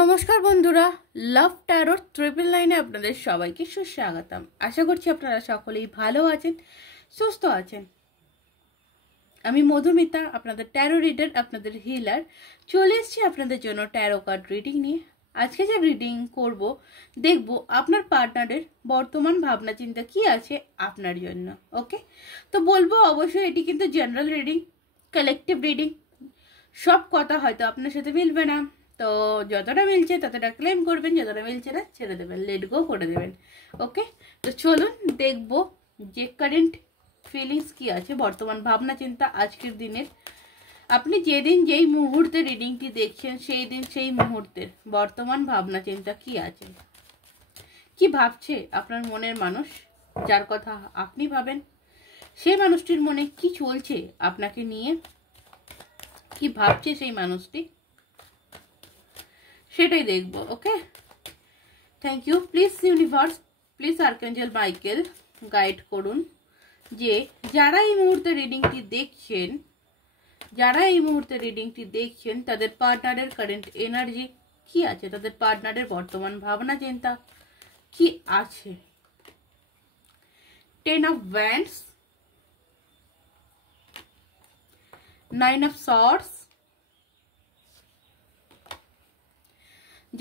নমস্কার বন্ধুরা, লাভ ট্যারোর ট্রিপল লাইনে আপনাদের সবাইকে সুস্বাগতম। আশা করছি আপনারা সকলেই ভালো আছেন, সুস্থ আছেন। আমি মধুমিতা, আপনাদের ট্যারো রিডার, আপনাদের হিলার। চলে এসেছি আপনাদের জন্য ট্যারো কার্ড রিডিং নিয়ে। আজকে যে রিডিং করব, দেখব আপনার পার্টনারের বর্তমান ভাবনা চিন্তা কি আছে আপনার জন্য। ওকে, তো বলবো অবশ্যই এটি কিন্তু জেনারেল রিডিং, কালেকটিভ রিডিং। সব কথা হয়তো আপনার সাথে মিলবে না, তো যতটা মিলছে ততটা ক্লেম করবেন, যতটা মিলছে না ছেড়ে দেবেন, লেট গো করে দেবেন। ওকে, তো চলুন দেখবো যে কারেন্ট ফিলিংস কি আছে, বর্তমান ভাবনা চিন্তা আজকের দিনের। আপনি যেদিন যেই মুহূর্তে রিডিংটি দেখছেন সেই দিন সেই মুহূর্তের বর্তমান ভাবনা চিন্তা কি আছে, কি ভাবছে আপনার মনের মানুষ, যার কথা আপনি ভাবেন। সেই মানুষটির মনে কি চলছে আপনাকে নিয়ে, কি ভাবছে সেই মানুষটি, সেটাই দেখবো। Okay, thank you. Please universe, please archangel Michael guide করুন যে যারা এই মুহূর্তে রিডিংটি দেখছেন তাদের পার্টনারের কারেন্ট এনার্জি কি আছে, তাদের পার্টনারের বর্তমান ভাবনা চিন্তা কি আছে। 10 of Wands, 9 of Swords,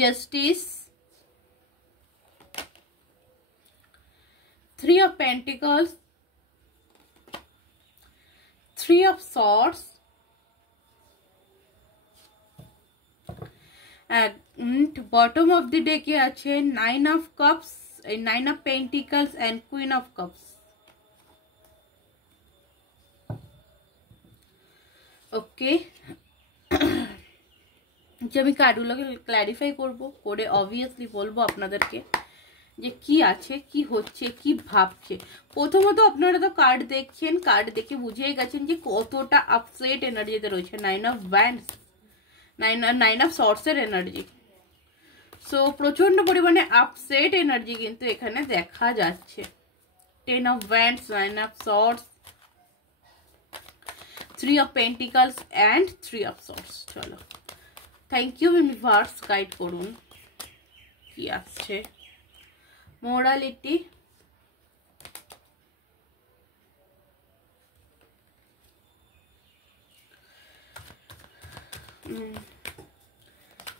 Justice, 3 of Pentacles, 3 of Swords, and bottom of the deck কি আছে 9 of Cups, 9 of Pentacles and Queen of Cups. ওকে, যে আমি কার্ডগুলোকে ক্ল্যারিফাই করে অবভিয়াসলি বলবো আপনাদেরকে যে কি আছে, কি হচ্ছে, কি ভাবছে। প্রথমত আপনারা তো কার্ড দেখছেন, কার্ড দেখে বুঝেই গেছেন যে কতটা আপসেট এনার্জিতে রয়েছে। 9 of Wands, 9 of Swords এর এনার্জি। সো প্রচন্ড পরিমাণে আপসেট এনার্জি কিন্তু এখানে দেখা যাচ্ছে। 10 of Wands, 9 of Swords, 3 of Pentacles and 3 of Swords. চলো, থ্যাংক ইউ ইউনিভার্স, গাইড করুন কি আসছে। Morality,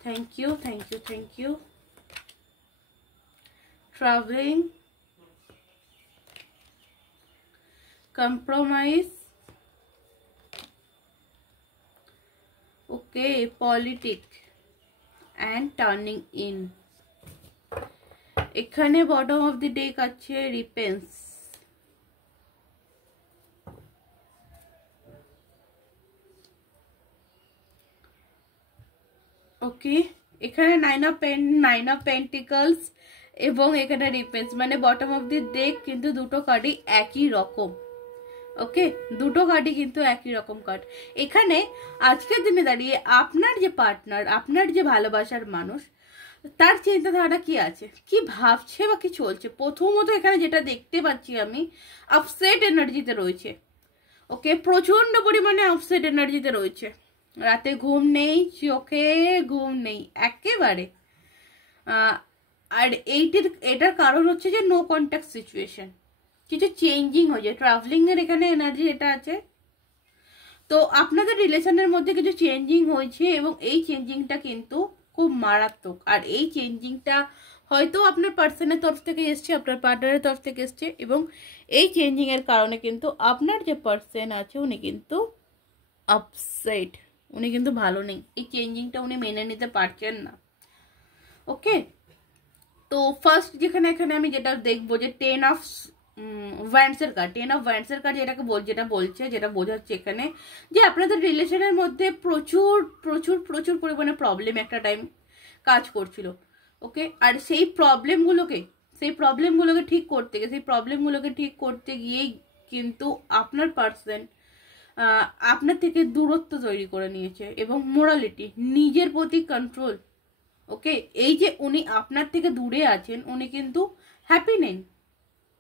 thank you, thank you, thank you. Travelling, compromise, okay, politic and turning in. এখানে বটম অফ দি ডেক আছে রিপেন্স, ওকে। এখানে 9 of Pentacles এবং এখানে রিপেন্স, মানে বটম অফ দি ডেক কিন্তু দুটো কার্ডই একই রকম। ওকে, দুটো কার্ডই কিন্তু একই রকম কার্ড। এখানে আজকের দিনে দাঁড়িয়ে আপনার যে পার্টনার, আপনার যে ভালোবাসার মানুষ, তার চিন্তাধারা কি আছে, কি ভাবছে বা কি চলছে। প্রথমত এখানে যেটা দেখতে পাচ্ছি আমি, আপসেট এনার্জিতে রয়েছে। ওকে, প্রচন্ড পরিমাণে আপসেট এনার্জিতে রয়েছে। রাতে ঘুম নেই, চোখে ঘুম নেই একেবারে। আর এটার কারণ হচ্ছে যে নো কন্ট্যাক্ট সিচুয়েশন, কিছু চেঞ্জিং হয়েছে। ট্রাভেলিং এর এখানে এনার্জি এটা আছে। তো আপনাদের রিলেশনের মধ্যে কিছু চেঞ্জিং হয়েছে এবং এই চেঞ্জিংটা কিন্তু খুব মারাত্মক। আর এই চেঞ্জিংটা হয়তো আপনার পার্সনের তরফ থেকে এসছে, আপনার পার্টনারের তরফ থেকে এসছে, এবং এই চেঞ্জিং এর কারণে কিন্তু আপনার যে পার্সন আছে উনি কিন্তু আপসেট, উনি কিন্তু ভালো নেই। এই চেঞ্জিংটা উনি মেনে নিতে পারছেন না। ওকে, তো ফার্স্ট যেখানে এখানে আমি যেটা দেখবো যে 10 of Wands এর কার্ড, 10 of Wands এর কার্ড যেটা বোঝাচ্ছে এখানে যে আপনাদের রিলেশনের মধ্যে প্রচুর প্রচুর প্রচুর পরিমাণে প্রবলেম একটা টাইম কাজ করছিল। ওকে, আর সেই প্রবলেমগুলোকে ঠিক করতে গিয়েই কিন্তু আপনার পার্সন আপনার থেকে দূরত্ব তৈরি করে নিয়েছে। এবং মোরালিটি, নিজের প্রতি কন্ট্রোল। ওকে, এই যে উনি আপনার থেকে দূরে আছেন, উনি কিন্তু হ্যাপি নেই।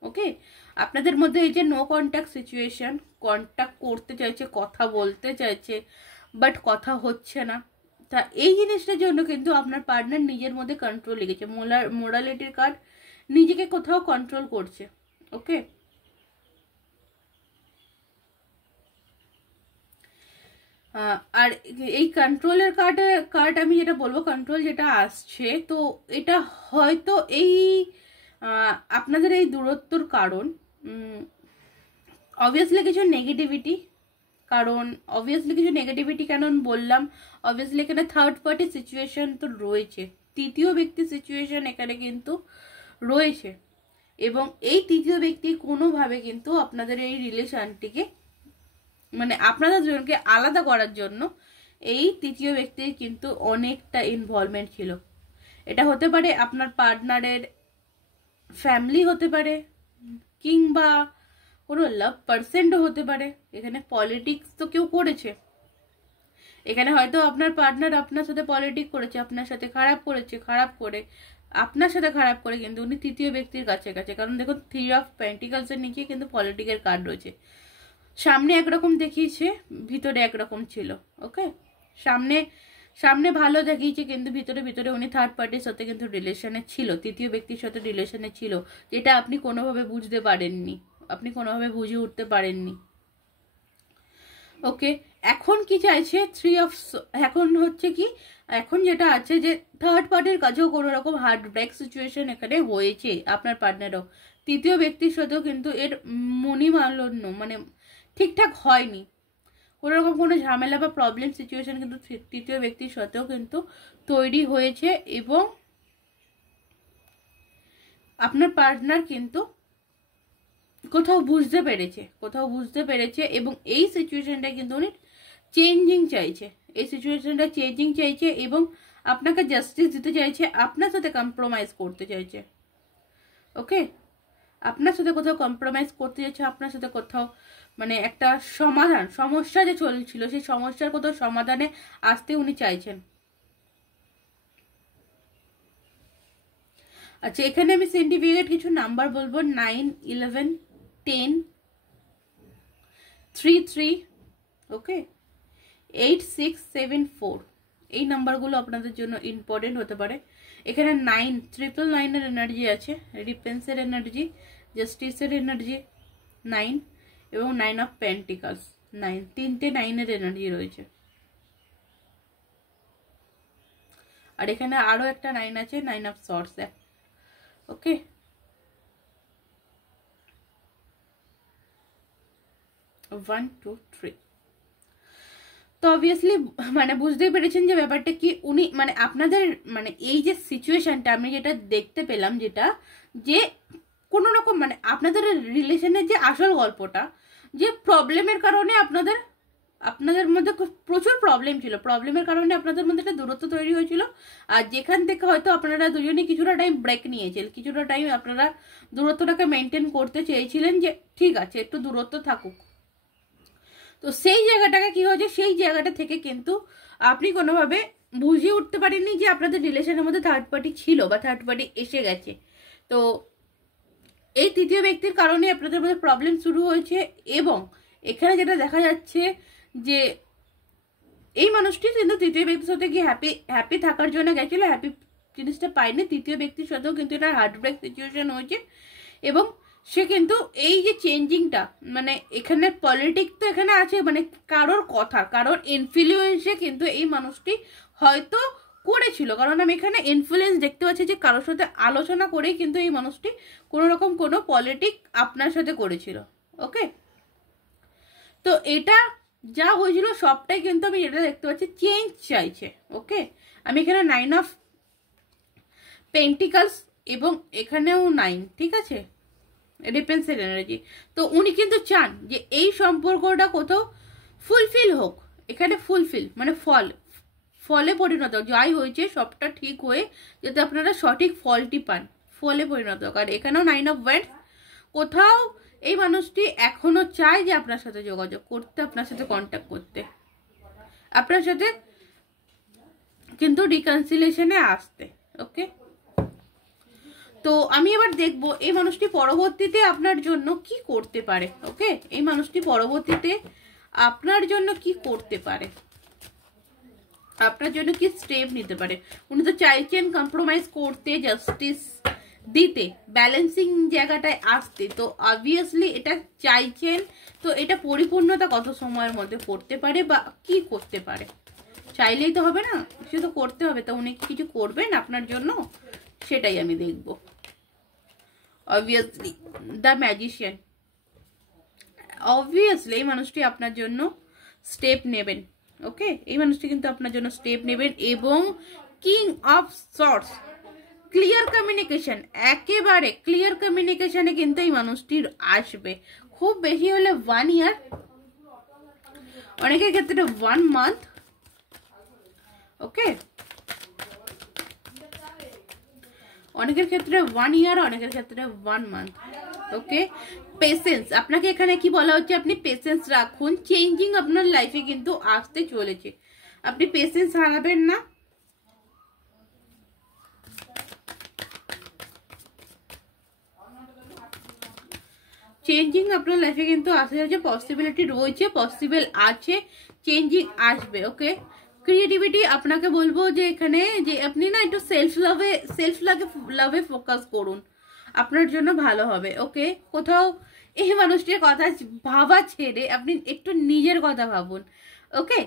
ওকে, আপনাদের মধ্যে এই যে নো কন্ট্যাক্ট সিচুয়েশন, কন্ট্যাক্ট করতে চাইছে, কথা বলতে চাইছে, বাট কথা হচ্ছে না। তা এই জিনিসটার জন্য কিন্তু আপনার পার্টনার নিজের মধ্যে কন্ট্রোল লেগেছে, মোরালিটির কার্ড নিজেকে কোথাও কন্ট্রোল করছে। ওকে, আর এই কন্ট্রোলের কার্ড আমি যেটা বলবো, কন্ট্রোল যেটা আসছে, তো এটা হয়তো এই আপনাদের এই দূরত্বর কারণ অবভিয়াসলি কিছু নেগেটিভিটি, কারণ অবভিয়াসলি কিছু নেগেটিভিটি কেন বললাম, অবভিয়াসলি এখানে থার্ড পার্টি সিচুয়েশন তো রয়েছে, তৃতীয় ব্যক্তি সিচুয়েশন এখানে কিন্তু রয়েছে, এবং এই তৃতীয় ব্যক্তি কোনোভাবে কিন্তু আপনাদের এই রিলেশনটিকে মানে আপনাদের দুজনকে আলাদা করার জন্য এই তৃতীয় ব্যক্তির কিন্তু অনেকটা ইনভলভমেন্ট ছিল। এটা হতে পারে আপনার পার্টনারের ফ্যামিলি হতে পারে, কিংবা কোনো লাভ পার্সনও হতে পারে। এখানে পলিটিক্স তো কেউ করেছে, এখানে হয়তো আপনার পার্টনার আপনার সাথে পলিটিক্স করেছে, আপনার সাথে খারাপ করেছে, খারাপ করে আপনার সাথে খারাপ করে কিন্তু উনি তৃতীয় ব্যক্তির কাছে, কারণ দেখুন 3 অফ পেন্টিকলসের নিচে কিন্তু পলিটিক্যাল কার্ড রয়েছে। সামনে একরকম দেখিয়েছে, ভিতরে একরকম ছিল। ওকে, সামনে ভালো দেখিয়েছে, কিন্তু ভিতরে উনি থার্ড পার্টির সাথে কিন্তু রিলেশনে ছিল, তৃতীয় ব্যক্তির সাথে রিলেশনে ছিল, যেটা আপনি কোনোভাবে বুঝতে পারেননি, আপনি কোনোভাবে বুঝে উঠতে পারেননি। ওকে, এখন কি চাইছে 3 অফ, এখন হচ্ছে কি, এখন যেটা আছে যে থার্ড পার্টির কাছেও কোনো রকম হার্ট ব্রেক সিচুয়েশন এখানে হয়েছে আপনার পার্টনারও, তৃতীয় ব্যক্তির সাথেও কিন্তু এর মনিমাল্য মানে ঠিকঠাক হয়নি, কোনো রকম কোনো ঝামেলা বা প্রবলেম সিচুয়েশন কিন্তু তৃতীয় ব্যক্তির সাথেও কিন্তু তৈরি হয়েছে, এবং আপনার পার্টনার কিন্তু কোথাও বুঝতে পেরেছে, এবং এই সিচুয়েশনটা কিন্তু উনি চেঞ্জিং চাইছে, এই সিচুয়েশনটা চেঞ্জিং চাইছে, এবং আপনাকে জাস্টিস দিতে চাইছে, আপনার সাথে কম্প্রোমাইজ করতে চাইছে। ওকে, আপনার সাথে কোথাও কম্প্রোমাইজ করতে চাইছে, আপনার সাথে কোথাও মানে একটা সমাধান, সমস্যা যে চলছিল সেই সমস্যার কোথাও সমাধানে আসতে উনি চাইছেন। আচ্ছা, এখানে আমি সিন্ডিকেট কিছু নাম্বার বলবো, 9, 11, 10, 3, 3, ওকে, 8, 6, 7, 4, এই নাম্বারগুলো আপনাদের জন্য ইম্পর্টেন্ট হতে পারে। এখানে 9, 999 এনার্জি আছে, রিপেন্সের এনার্জি, জাস্টিসের এনার্জি 9, এবং 9 অফ পেন্টিকলস 9, তিনটে 9-এর এনার্জি রয়েছে। আর এখানে আরো একটা 9 আছে, 9 of sorts. Okay, one, two, three. তো অবভিয়াসলি মানে বুঝতেই পেরেছেন যে ব্যাপারটা কি, উনি মানে আপনাদের মানে এই যে সিচুয়েশনটা আমি যেটা দেখতে পেলাম, যেটা যে কোনো রকম মানে আপনাদের রিলেশনের যে আসল গল্পটা, যে প্রবলেমের কারণে আপনাদের মধ্যে প্রচুর প্রবলেম ছিল, প্রবলেমের কারণে আপনাদের মধ্যে একটা দূরত্ব তৈরি হয়েছিল, আর যেখান থেকে হয়তো আপনারা দুজনে কিছুটা টাইম ব্রেক নিয়েছিলেন, কিছুটা টাইম আপনারা দূরত্বটাকে মেনটেন করতে চেয়েছিলেন, যে ঠিক আছে একটু দূরত্ব থাকুক। তো সেই জায়গাটাকে কি হয়েছে, সেই জায়গাটা থেকে কিন্তু আপনি কোনোভাবে বুঝিয়ে উঠতে পারেননি যে আপনাদের রিলেশনের মধ্যে থার্ড পার্টি ছিল বা থার্ড পার্টি এসে গেছে। তো এই তৃতীয় ব্যক্তির কারণে আপনাদের মধ্যে প্রবলেম শুরু হয়েছে, এবং এখানে যেটা দেখা যাচ্ছে যে এই মানুষটি কিন্তু তৃতীয় ব্যক্তির সাথে গিয়ে হ্যাপি থাকার জন্য গেছিল, হ্যাপি জিনিসটা পায়নি, তৃতীয় ব্যক্তির সাথেও কিন্তু এটা হার্ট ব্রেক সিচুয়েশন হয়েছে, এবং সে কিন্তু এই যে চেঞ্জিংটা মানে এখানে পলিটিক্স তো এখানে আছে, মানে কারোর কথা কারোর ইনফ্লুয়েন্সে কিন্তু এই মানুষটি হয়তো করেছিল, কারণ আমি এখানে ইনফ্লুয়েন্স দেখতে পাচ্ছি যে কারোর সাথে আলোচনা করেই কিন্তু এই মানুষটি কোনো রকম কোনো পলিটিক্স আপনার সাথে করেছিল। ওকে, তো এটা যা হয়েছিল সবটাই কিন্তু আমি এটা দেখতে পাচ্ছি চেঞ্জ চাইছে। ওকে, আমি এখানে 9 অফ পেন্টিকলস এবং এখানেও 9, ঠিক আছে, ডিপেন্সের এনার্জি। তো উনি কিন্তু চান যে এই সম্পর্কটা কোথাও ফুলফিল হোক, এখানে ফুলফিল মানে ফলে পরিণত হোক, যাই হয়েছে সবটা ঠিক হয়ে যাতে আপনারা সঠিক ফলটি পান, ফলে পরিণত হোক। আর এখানেও 9 অফ ওয়ান্ডস, কোথাও এই মানুষটি এখনো চায় যে আপনার সাথে যোগাযোগ করতে, আপনার সাথে কন্ট্যাক্ট করতে, আপনার সাথে কিন্তু রিকনসিলিয়েশনে আসতে। ওকে, তো আমি এবার দেখবো এই মানুষটি পরবর্তীতে আপনার জন্য কি করতে পারে। ওকে, এই মানুষটি পরবর্তীতে আপনার জন্য কি করতে পারে। আপনার জন্য কি স্টেপ নিতে পারে। উনি তো চাইছেন কম্প্রোমাইজ করতে, জাস্টিস দিতে, ব্যালেন্সিং জায়গাটায় আসতে, তো অবভিয়াসলি এটা চাইছেন। তো এটা পরিপূর্ণতা কত সময়ের মধ্যে করতে পারে বা কি করতে পারে, চাইলেই তো হবে না, কিছু তো করতে হবে। তো উনি কি কিছু করবেন আপনার জন্য, সেটাই আমি দেখব। অবভিয়াসলি দ্য ম্যাজিশিয়ান, অবভিয়াসলি এই মানুষটি আপনার জন্য স্টেপ নেবেন। ওকে, এই মানুষটি কিন্তু আপনার জন্য স্টেপ নেবেন। এবং king of sorts, clear communication, একেবারে ক্লিয়ার কমিউনিকেশনে কিন্তু এই মানুষটির আসবে। খুব বেশি হলে 1 ইয়ার, অনেকের ক্ষেত্রে 1 মান্থ। ওকে, অনেকের ক্ষেত্রে 1 ইয়ার, অনেকের ক্ষেত্রে 1 মান্থ। ওকে, পেশেন্স, আপনাকে এখানে কি বলা হচ্ছে, আপনি পেশেন্স রাখুন। চেঞ্জিং আপনার লাইফে কিন্তু আসতে চলেছে, আপনি পেশেন্স হারাবেন না। চেঞ্জিং আপনার লাইফে কিন্তু আসতে যাচ্ছে, পসিবিলিটি রয়েছে, পসিবল আছে, চেঞ্জিং আসবে। ওকে, ক্রিয়েটিভিটি, আপনাকে বলবো যে এখানে যে আপনি না একটু সেলফ লাভে ফোকাস করুন, আপনার জন্য ভালো হবে। ওকে, কোথাও এই মানুষটির কথা ভাবা ছেড়ে আপনি একটু নিজের কথা ভাবুন। ওকে,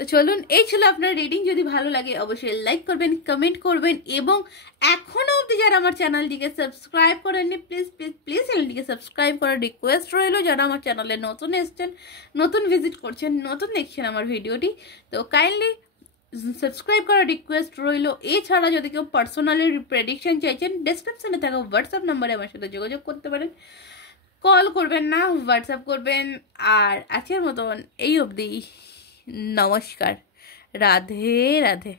তো চলুন, এই ছিল আপনার রিডিং। যদি ভালো লাগে অবশ্যই লাইক করবেন, কমেন্ট করবেন, এবং এখনো অবধি যারা আমার চ্যানেলটিকে সাবস্ক্রাইব করেননি, প্লিজ প্লিজ প্লিজ চ্যানেলটিকে সাবস্ক্রাইব করার রিকোয়েস্ট রইল। যারা আমার চ্যানেলে নতুন এসছেন, নতুন ভিজিট করছেন, নতুন দেখছেন আমার ভিডিওটি, তো কাইন্ডলি সাবস্ক্রাইব করার রিকোয়েস্ট রইল। এছাড়া যদি কেউ পার্সোনালি প্রেডিকশন চাইছেন, ডেসক্রিপশনে থাকা হোয়াটসঅ্যাপ নাম্বারে আমার সাথে যোগাযোগ করতে পারেন। কল করবেন না, হোয়াটসঅ্যাপ করবেন। আর আজকের মতন এই অবধি, নমস্কার, রাধে রাধে।